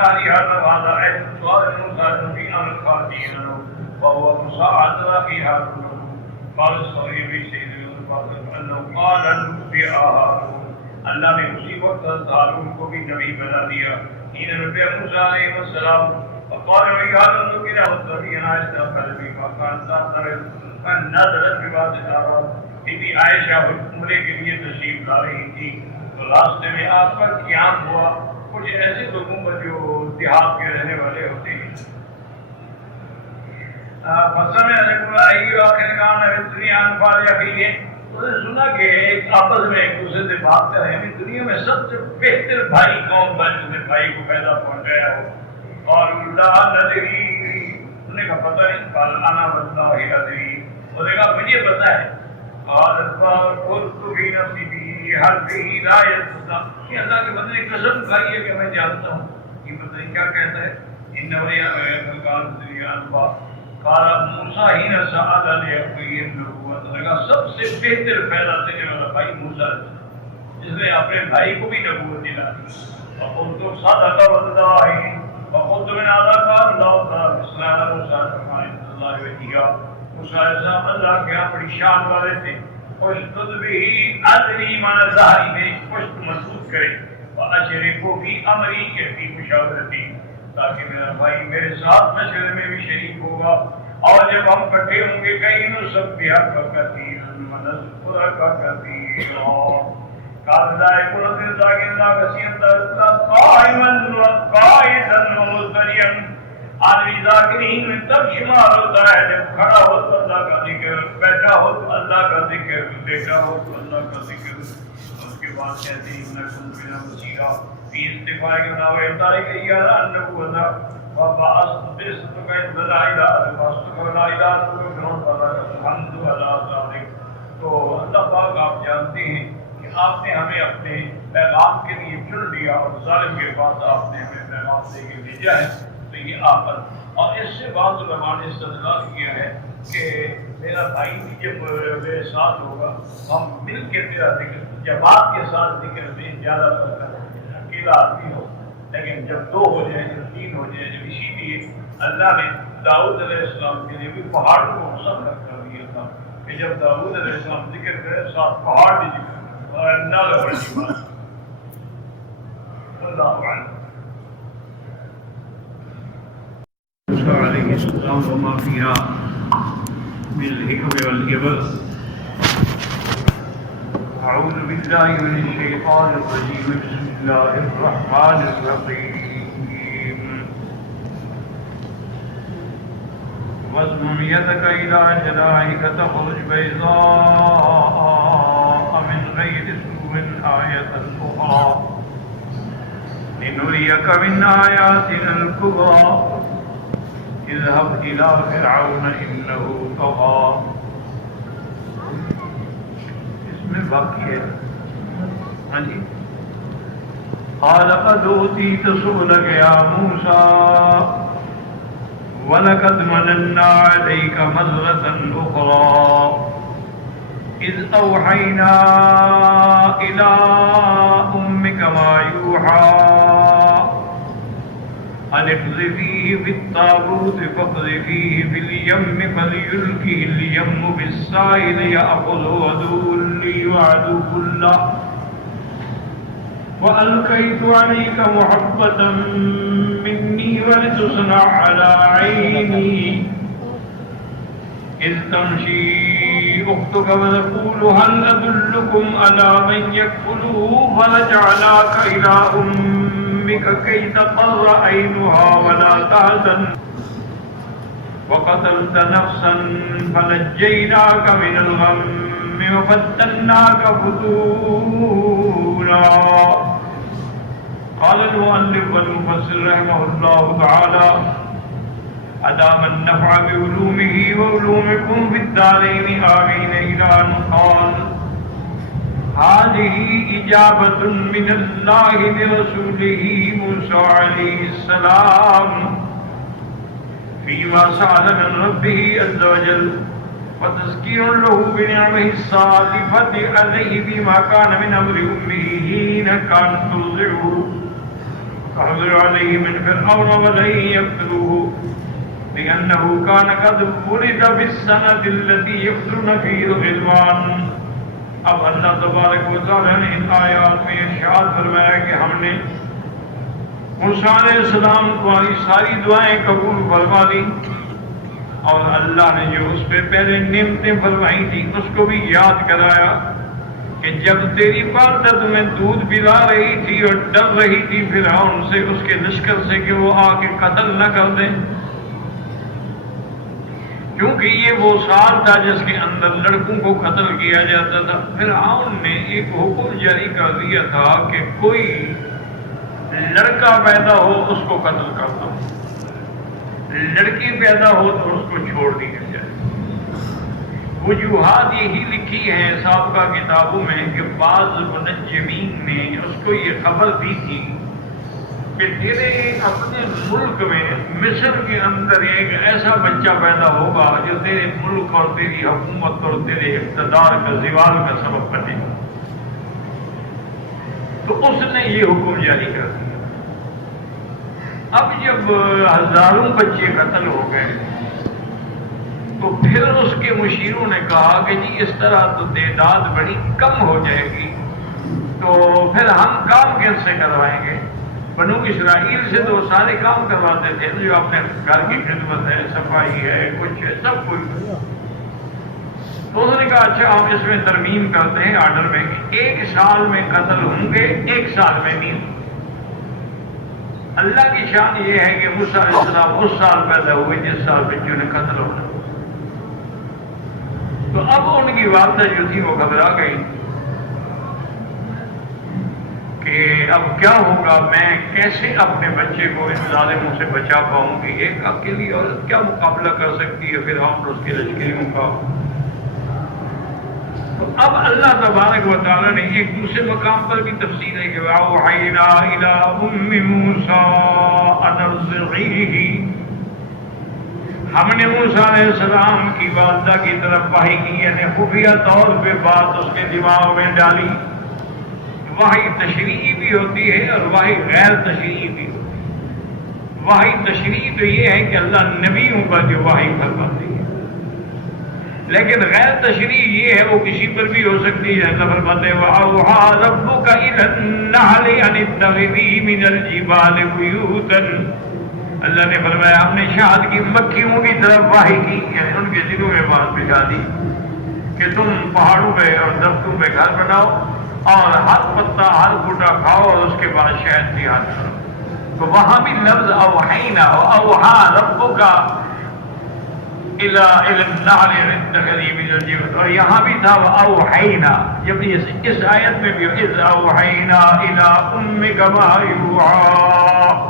إسرائيل هذا عيد صار موسى في أمر خالدين وهو مساعد أخي هارون قال الصغير سيد الفاضل أنه قال نبي هارون اللہ نے اسی وقت ہارون کو بھی نبی بنا دیا حين نبي موسى عليه السلام وقال يا هارون كنا وتبينا استغفر بي وكان ذكر ان نزلت ببعض الأعراب بی عائشہ عمرے کے لیے تشریف لا رہی تھی تو راستے میں آپ کا قیام ہوا کچھ ایسے لوگوں پر جو دیہات کے رہنے والے ہوتے ہیں فسمع رجل ایو آخر کام ہے دنیا انفال یقین انہوں نے سنا کہ ایک آپس میں ایک دوسرے سے بات کر رہے ہیں دنیا میں سب سے بہتر بھائی کون تھا جس نے بھائی کو پیدا پہنچایا ہو اور لا ندری انہوں نے کہا پتہ نہیں قال انا والله ادری انہوں نے کہا مجھے پتہ ہے قال قلت في نفسي هل به لا يصدق کہ اللہ کے بندے نے قسم کھائی ہے کہ میں جانتا ہوں یہ پتہ نہیں کیا کہتا ہے ان ولی قال دنیا انفا قال موسیٰ ہی نے سعاد علیہ کی نبوت لگا سب سے بہتر پیدا دینے والا بھائی موسیٰ جس نے اپنے بھائی کو بھی نبوت دلا دی وقلت صدق والله وقلت من عذاب الله تعالى اسلام موسیٰ فرمائے اللہ وجیہ موسیٰ علیہ السلام اللہ کے یہاں بڑی شان والے تھے اشدد به ادری من ظاہری میں پشت مضبوط کرے واشرکو فی امری کے فی مشاورتی تاکہ میرا بھائی میرے ساتھ مشورے میں بھی شریک ہوگا اور جب ہم کٹھے ہوں گے کہیں نو سب بیا کا کثیر منذکر کا کثیر قال لا يكون ذاك الا كثيرا قائما وقائدا ومستريا آدمی ذاکرین میں تب شمار ہوتا ہے جب کھڑا ہو تو اللہ کا ذکر بیٹھا ہو تو اللہ کا ذکر لیٹا ہو تو اللہ کا ذکر اس کے بعد کہتے ہیں انکم بنا بصیرا فی استفاء کے ناوے اتارے کہ یا انکو وذا وبعثت بسمک لا الہ الا انت لا الہ الا انت الحمد للہ ذالک تو اللہ پاک آپ جانتے ہیں کہ آپ نے ہمیں اپنے پیغام کے لیے چن لیا اور ظالم کے پاس آپ نے ہمیں پیغام دے کے بھیجا ہے تو یہ آفت اور اس سے بعض علماء نے استدلال کیا ہے کہ میرا بھائی بھی جب میرے ساتھ ہوگا ہم مل کے تیرا ذکر جماعت کے ساتھ ذکر میں زیادہ فرق ہے اکیلا آدمی ہو لیکن جب دو ہو جائیں جب تین ہو جائیں جب اسی لیے اللہ نے داؤد علیہ السلام کے لیے بھی پہاڑوں کو مسخر کر دیا تھا کہ جب داؤد علیہ السلام ذکر کرے ساتھ پہاڑ بھی ذکر اور اللہ بڑی بات اللہ عنہ علیہ السلام وما فيها من الحكم والعبر أعوذ بالله من الشيطان الرجيم بسم الله الرحمن الرحيم واضمم يدك إلى جناحك تخرج بيضاء من غير سوء آية أخرى لنريك من آياتنا الكبرى اذهب إلى فرعون إنه طغى اس میں باقی ہے ہاں جی قال قد أوتيت سؤلك يا موسى ولقد مننا عليك مرة أخرى إذ أوحينا إلى أمك ما يوحى أن اقذفيه في التابوت فاقذفيه في اليم فليلقه اليم بالساحل يأخذه عدو لي وعدو له وألقيت عليك محبة مني ولتصنع على عيني إذ تمشي أختك وتقول هل أدلكم على من يكفله فرجعناك إلى أمك كي تقر عينها ولا تحزن وقتلت نفسا فنجيناك من الغم وفتناك فتونا. قال المؤلف والمفسر رحمه الله تعالى أدام النفع بعلومه وعلومكم في الدارين آمين إلى أن قال هذه إجابة من الله لرسوله موسى عليه السلام فيما سأل من ربه عز وجل وتذكير له بنعمه الصادفة عليه بما كان من أمر أمه حين كان ترضعه فحضر عليه من فرعون ولن يقتلوه لأنه كان قد ولد في السنة التي يقتلون فيه الغلمان. اب اللہ تبارک و تعالیٰ نے ان آیات میں ارشاد فرمایا کہ ہم نے موسیٰ علیہ السلام تمہاری ساری دعائیں قبول فرما لی، اور اللہ نے جو اس پہ پہلے نعمتیں فرمائی تھی اس کو بھی یاد کرایا کہ جب تیری والدہ تمہیں دودھ پلا رہی تھی اور ڈر رہی تھی فرعون سے، اس کے لشکر سے کہ وہ آ کے قتل نہ کر دیں، کیونکہ یہ وہ سال تھا جس کے اندر لڑکوں کو قتل کیا جاتا تھا۔ فرعون نے ایک حکم جاری کر دیا تھا کہ کوئی لڑکا پیدا ہو اس کو قتل کر دو، لڑکی پیدا ہو تو اس کو چھوڑ دیا جائے۔ وجوہات یہی لکھی ہیں سابقہ کتابوں میں کہ بعض منجمین نے اس کو یہ خبر دی تھی کہ تیرے اپنے ملک میں مصر کے اندر ایک ایسا بچہ پیدا ہوگا جو تیرے ملک اور تیری حکومت اور تیرے اقتدار کا زوال کا سبب بنے گا۔ تو اس نے یہ حکم جاری کر دیا۔ اب جب ہزاروں بچے قتل ہو گئے تو پھر اس کے مشیروں نے کہا کہ جی اس طرح تو تعداد بڑی کم ہو جائے گی، تو پھر ہم کام کیسے کروائیں گے؟ بنو اسرائیل سے تو سارے کام کرواتے تھے، جو اپنے گھر کی خدمت ہے، صفائی ہے، کچھ ہے، سب کچھ۔ تو انہوں نے کہا اچھا ہم اس میں ترمیم کرتے ہیں آرڈر میں کہ 1 سال میں قتل ہوں گے، 1 سال میں نہیں۔ اللہ کی شان یہ ہے کہ موسیٰ علیہ السلام اس سال پیدا ہوئے جس سال بچوں نے قتل ہونا۔ تو اب ان کی والدہ جو تھی وہ گھبرا گئی کہ اب کیا ہوگا، میں کیسے اپنے بچے کو ان ظالموں سے بچا پاؤں گی؟ ایک اکیلی عورت کیا مقابلہ کر سکتی ہے فرعون اور اس کے لشکریوں کا؟ تو اب اللہ تبارک و تعالیٰ نے ایک دوسرے مقام پر بھی تفصیل ہے کہ وَأَوْحَيْنَا إِلَىٰ أُمِّ مُوسَىٰ أَنْ أَرْضِعِيهِ، ہم نے موسیٰ علیہ السلام کی والدہ کی طرف وحی کی، یعنی خفیہ طور پہ بات اس کے دماغ میں ڈالی۔ وحی تشریعی بھی ہوتی ہے اور وحی غیر تشریعی بھی ہوتی ہے۔ وحی تشریعی تو یہ ہے کہ اللہ نبیوں پر جو وحی فرماتے ہیں، لیکن غیر تشریعی یہ ہے وہ کسی پر بھی ہو سکتی ہے۔ اللہ فرماتے ہیں وَأَوْحَىٰ رَبُّكَ إِلَى النَّحْلِ أَنِ اتَّخِذِي مِنَ الْجِبَالِ بُيُوتًا، اللہ نے فرمایا ہم نے شہد کی مکھیوں کی طرف وحی کی، یعنی ان کے دلوں میں بات بٹھا دی کہ تم پہاڑوں پہ اور درختوں پہ گھر بناؤ اور ہر پتا ہر بوٹا کھاؤ اور اس کے بعد شہد بھی حاصل کرو۔ تو وہاں بھی لفظ اوحینا، اوحیٰ ربک الی النحل ان اتخذی من الجبال، اور یہاں بھی تھا اوحینا، جب اس آیت میں بھی اذ اوحینا الی امک ما یوحی،